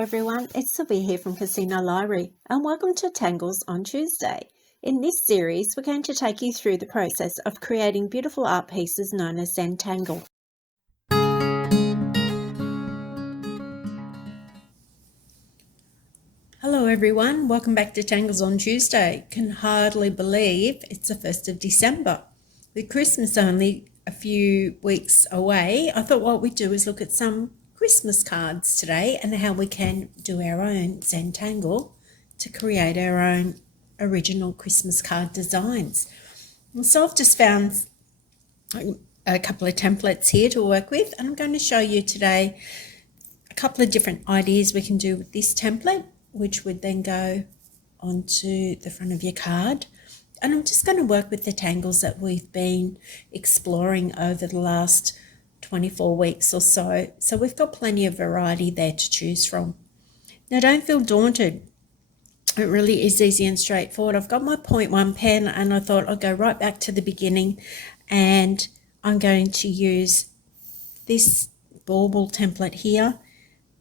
everyone, it's Sylvia here from Casino Library and welcome to Tangles on Tuesday. In this series, we're going to take you through the process of creating beautiful art pieces known as Zentangle. Hello everyone, welcome back to Tangles on Tuesday. Can hardly believe it's the 1st of December. With Christmas only a few weeks away, I thought what we'd do is look at some Christmas cards today and how we can do our own Zentangle to create our own original Christmas card designs. And so I've just found a couple of templates here to work with, and I'm going to show you today a couple of different ideas we can do with this template, which would then go onto the front of your card. And I'm just going to work with the tangles that we've been exploring over the last 24 weeks or so. So we've got plenty of variety there to choose from. Now don't feel daunted. It really is easy and straightforward. I've got my 0.1 pen and I thought I'll go right back to the beginning, and I'm going to use this bauble template here,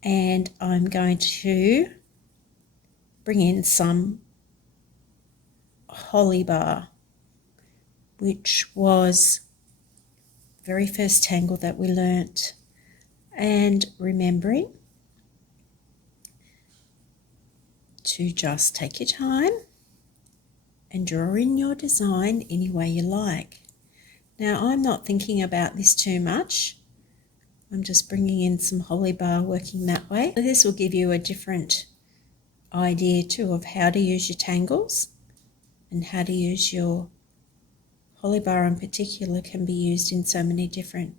and I'm going to bring in some holly bar, which was the very first tangle that we learnt. And remembering to just take your time and draw in your design any way you like. Now I'm not thinking about this too much. I'm just bringing in some holly bar, working that way. This will give you a different idea too of how to use your tangles, and how to use your holly bar in particular can be used in so many different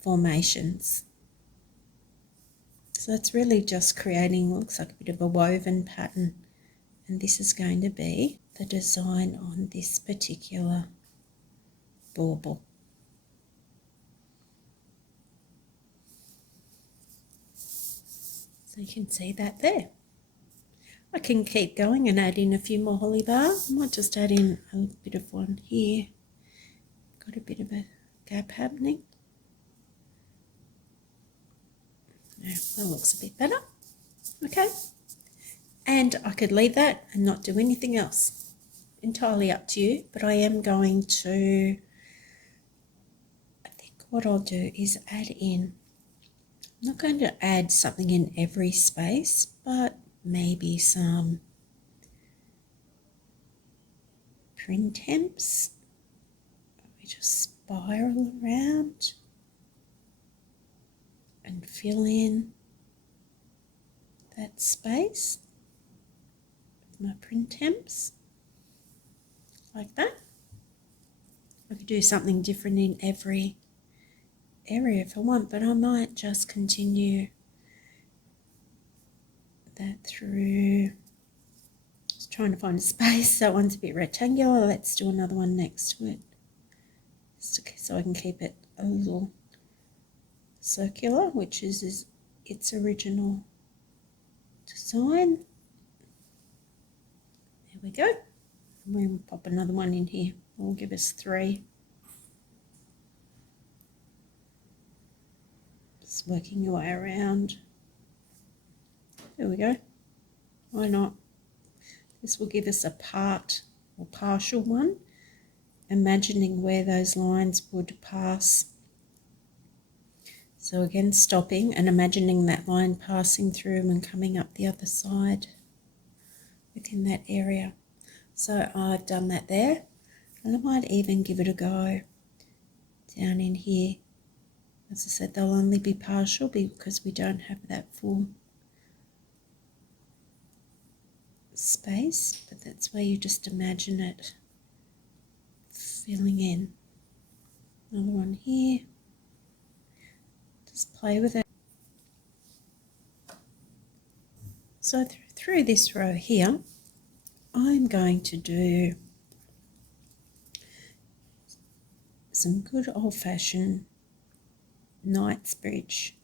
formations. So it's really just creating, looks like a bit of a woven pattern, and this is going to be the design on this particular bauble. So you can see that there. I can keep going and add in a few more holly bar. I might just add in a bit of one here. Got a bit of a gap happening. Now, that looks a bit better. Okay. And I could leave that and not do anything else. Entirely up to you, but I am going to, I think what I'll do is add in, I'm not going to add something in every space, but maybe some printemps. We just spiral around and fill in that space with my printemps, like that. I could do something different in every area if I want, but I might just continue that through. Just trying to find a space. That one's a bit rectangular. Let's do another one next to it, so I can keep it a little circular, which is its original design. There we go. We'll pop another one in here. We'll give us 3. Just working your way around. There we go. Why not? This will give us a part or partial one, imagining where those lines would pass. So again, stopping and imagining that line passing through and coming up the other side within that area. So I've done that there, and I might even give it a go down in here. As I said, they'll only be partial because we don't have that full space, but that's where you just imagine it filling in. Another one here. Just play with it. So through this row here, I'm going to do some good old-fashioned Knightsbridge.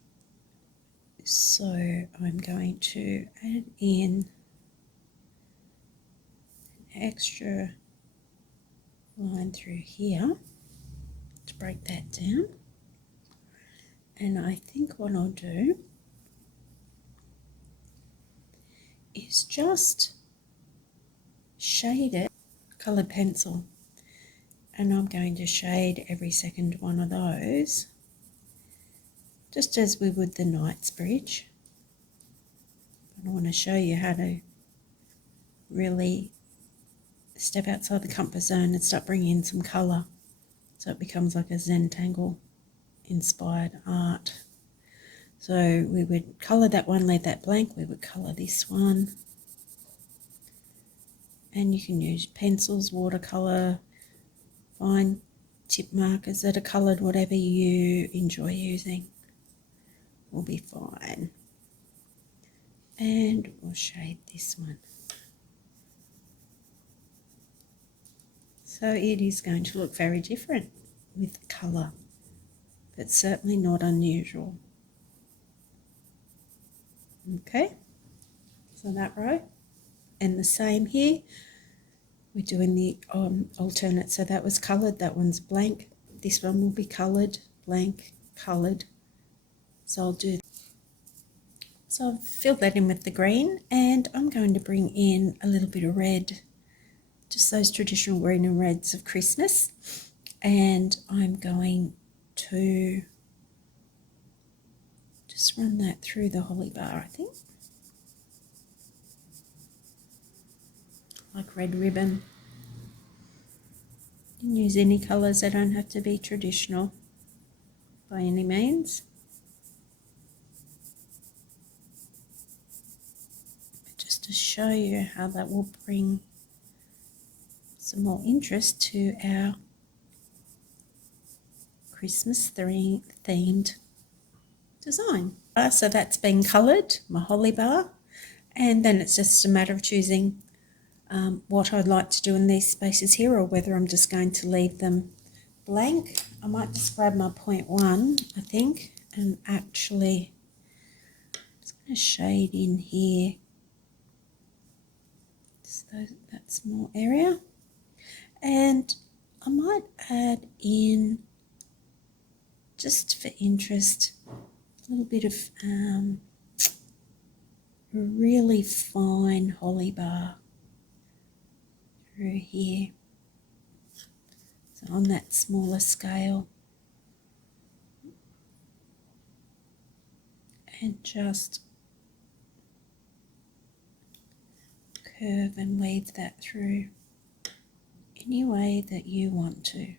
So I'm going to add in an extra line through here to break that down. And I think what I'll do is just shade it, coloured pencil, and I'm going to shade every second one of those, just as we would the Knightsbridge. But I want to show you how to really step outside the comfort zone and start bringing in some colour, so it becomes like a Zentangle inspired art. So we would colour that one, leave that blank, we would colour this one. And you can use pencils, watercolour, fine tip markers that are coloured, whatever you enjoy using will be fine. And we'll shade this one. So it is going to look very different with colour, but certainly not unusual. Okay, so that row, and the same here, we're doing the alternate. So that was coloured, that one's blank, this one will be coloured, blank, coloured. So I'll do, so I've filled that in with the green, and I'm going to bring in a little bit of red, just those traditional green and reds of Christmas, and I'm going to just run that through the holly bar, I think, like red ribbon. You can use any colours, they don't have to be traditional by any means. But just to show you how that will bring some more interest to our Christmas themed design. So that's been coloured, my holly bar, and then it's just a matter of choosing what I'd like to do in these spaces here, or whether I'm just going to leave them blank. I might just grab my 0.1, I think, and actually I'm just going to shade in here just that small area, and I might add in, just for interest, a little bit of really fine holly bar through here, so on that smaller scale, and just curve and weave that through any way that you want to.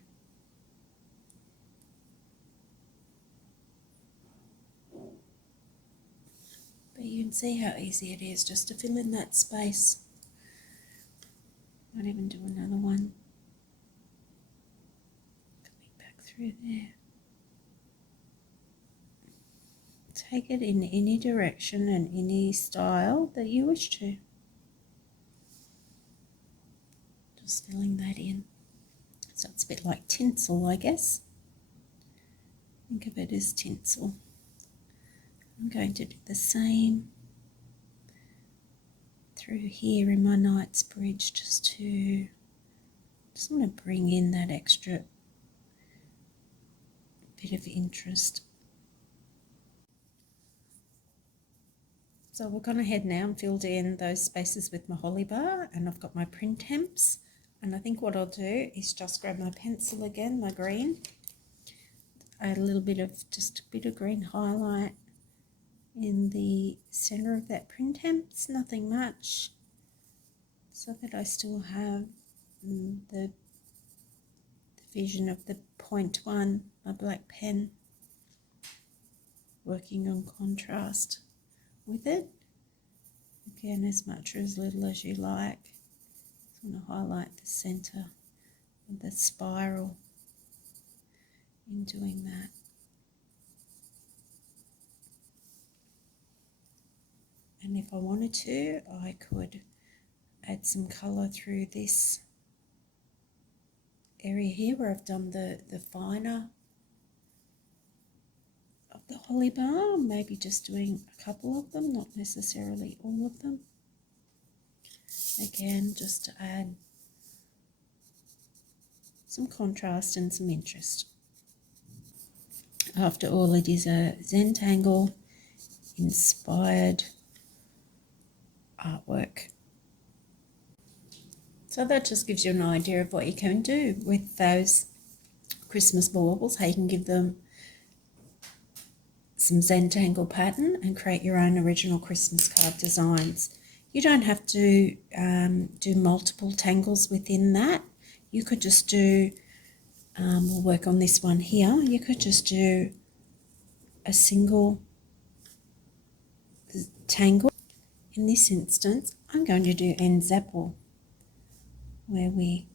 But you can see how easy it is just to fill in that space. Might even do another one. Coming back through there. Take it in any direction and any style that you wish to. Just filling that in. So it's a bit like tinsel, I guess. Think of it as tinsel. I'm going to do the same through here in my Knightsbridge, just want to bring in that extra bit of interest. So we've gone ahead now and filled in those spaces with my holly bar, and I've got my print temps, and I think what I'll do is just grab my pencil again, my green, add a little bit of, just a bit of green highlight in the center of that print temps, nothing much, so that I still have the vision of the 0.1, my black pen, working on contrast with it. Again, as much or as little as you like. Just want to highlight the center of the spiral in doing that. And if I wanted to, I could add some colour through this area here where I've done the finer of the holly bar, maybe just doing a couple of them, not necessarily all of them. Again, just to add some contrast and some interest. After all, it is a Zentangle inspired artwork. So that just gives you an idea of what you can do with those Christmas baubles, how you can give them some Zentangle pattern and create your own original Christmas card designs. You don't have to do multiple tangles within that. You could just do, we'll work on this one here, you could just do a single tangle. In this instance, I'm going to do Zentangle, where we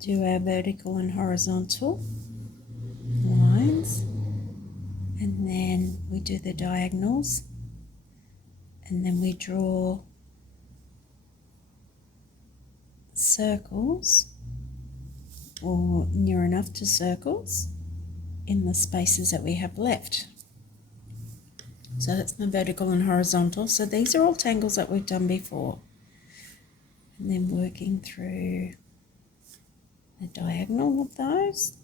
do our vertical and horizontal lines, and then we do the diagonals, and then we draw circles, or near enough to circles, in the spaces that we have left. So that's my vertical and horizontal. So these are all tangles that we've done before. And then working through the diagonal of those.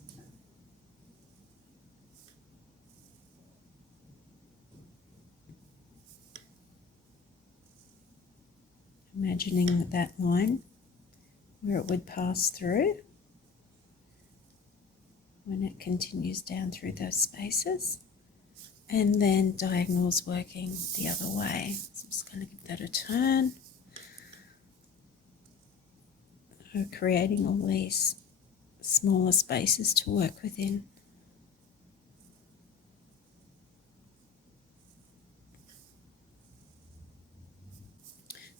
Imagining that line where it would pass through when it continues down through those spaces. And then diagonals working the other way. So I'm just going to give that a turn. So creating all these smaller spaces to work within.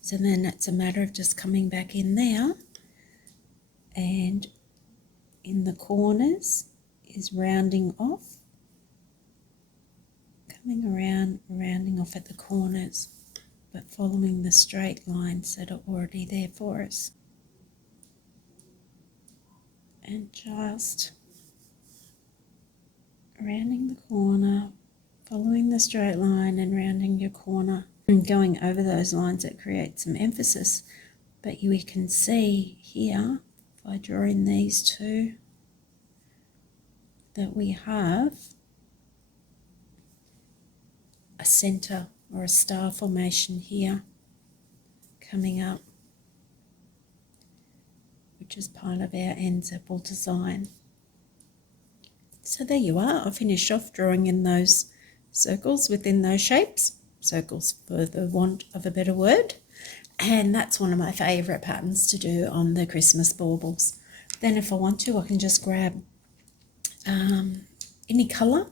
So then it's a matter of just coming back in there, and in the corners is rounding off, coming around, rounding off at the corners, but following the straight lines that are already there for us. And just rounding the corner, following the straight line and rounding your corner, and going over those lines that create some emphasis. But we can see here, if I draw in these two, that we have a center or a star formation here coming up, which is part of our Zentangle design. So there you are. I finished off drawing in those circles within those shapes, circles for the want of a better word, and that's one of my favourite patterns to do on the Christmas baubles. Then if I want to, I can just grab any colour,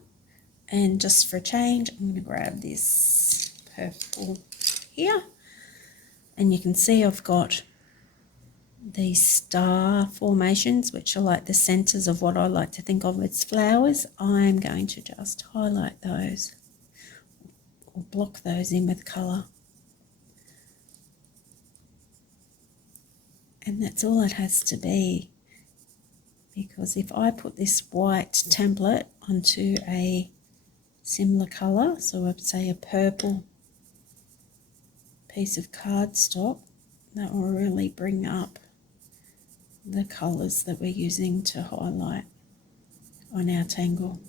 and just for a change I'm going to grab this purple here, and you can see I've got these star formations which are like the centres of what I like to think of as flowers. I'm going to just highlight those or block those in with colour, and that's all it has to be, because if I put this white template onto a similar colour, so I'd say a purple piece of cardstock, that will really bring up the colours that we're using to highlight on our tangle.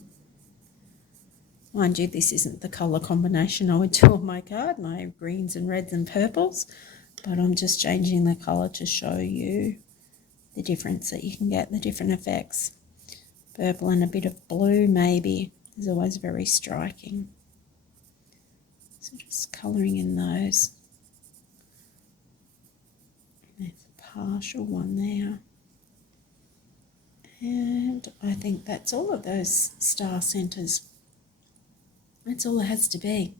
Mind you, this isn't the colour combination I would do on my card, my greens and reds and purples, but I'm just changing the colour to show you the difference that you can get, the different effects. Purple and a bit of blue maybe is always very striking. So just colouring in those. There's a partial one there. And I think that's all of those star centres. That's all it has to be.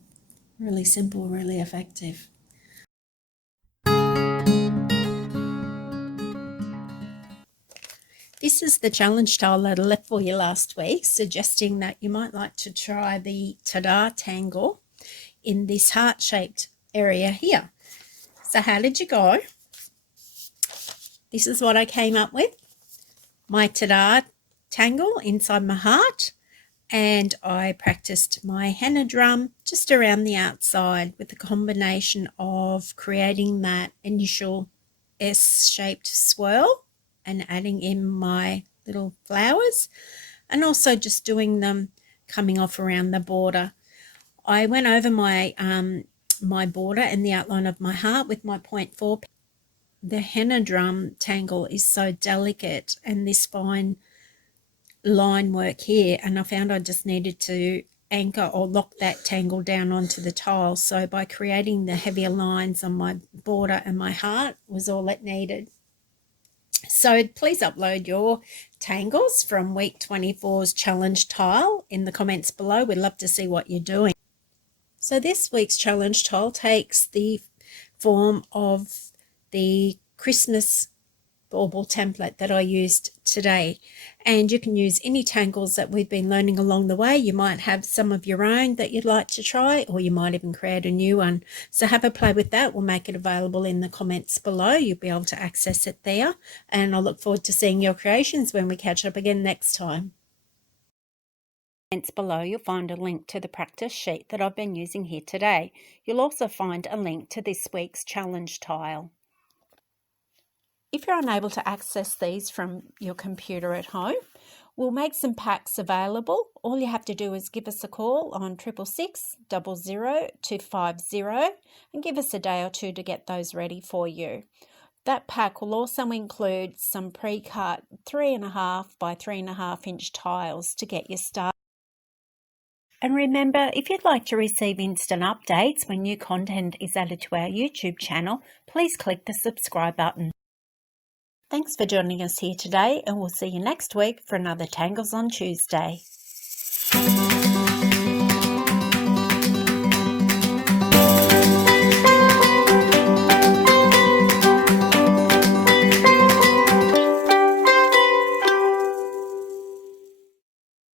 Really simple, really effective. This is the challenge tile that I left for you last week, suggesting that you might like to try the Ta-Da Tangle in this heart-shaped area here. So how did you go? This is what I came up with. My Ta-Da Tangle inside my heart, and I practiced my henna drum just around the outside with a combination of creating that initial S-shaped swirl and adding in my little flowers, and also just doing them coming off around the border. I went over my my border and the outline of my heart with my 0.4. The henna drum tangle is so delicate, and this fine line work here, and I found I just needed to anchor or lock that tangle down onto the tile. So by creating the heavier lines on my border and my heart was all it needed. So please upload your tangles from week 24's challenge tile in the comments below. We'd love to see what you're doing. So this week's challenge tile takes the form of the Christmas bauble template that I used today, and you can use any tangles that we've been learning along the way. You might have some of your own that you'd like to try, or you might even create a new one. So have a play with that. We'll make it available in the comments below. You'll be able to access it there, and I look forward to seeing your creations when we catch up again next time. Below you'll find a link to the practice sheet that I've been using here today. You'll also find a link to this week's challenge tile. If you're unable to access these from your computer at home, we'll make some packs available. All you have to do is give us a call on 666 00 250 and give us a day or two to get those ready for you. That pack will also include some pre-cut 3.5 by 3.5 inch tiles to get you started. And remember, if you'd like to receive instant updates when new content is added to our YouTube channel, please click the subscribe button. Thanks for joining us here today, and we'll see you next week for another Tangles on Tuesday.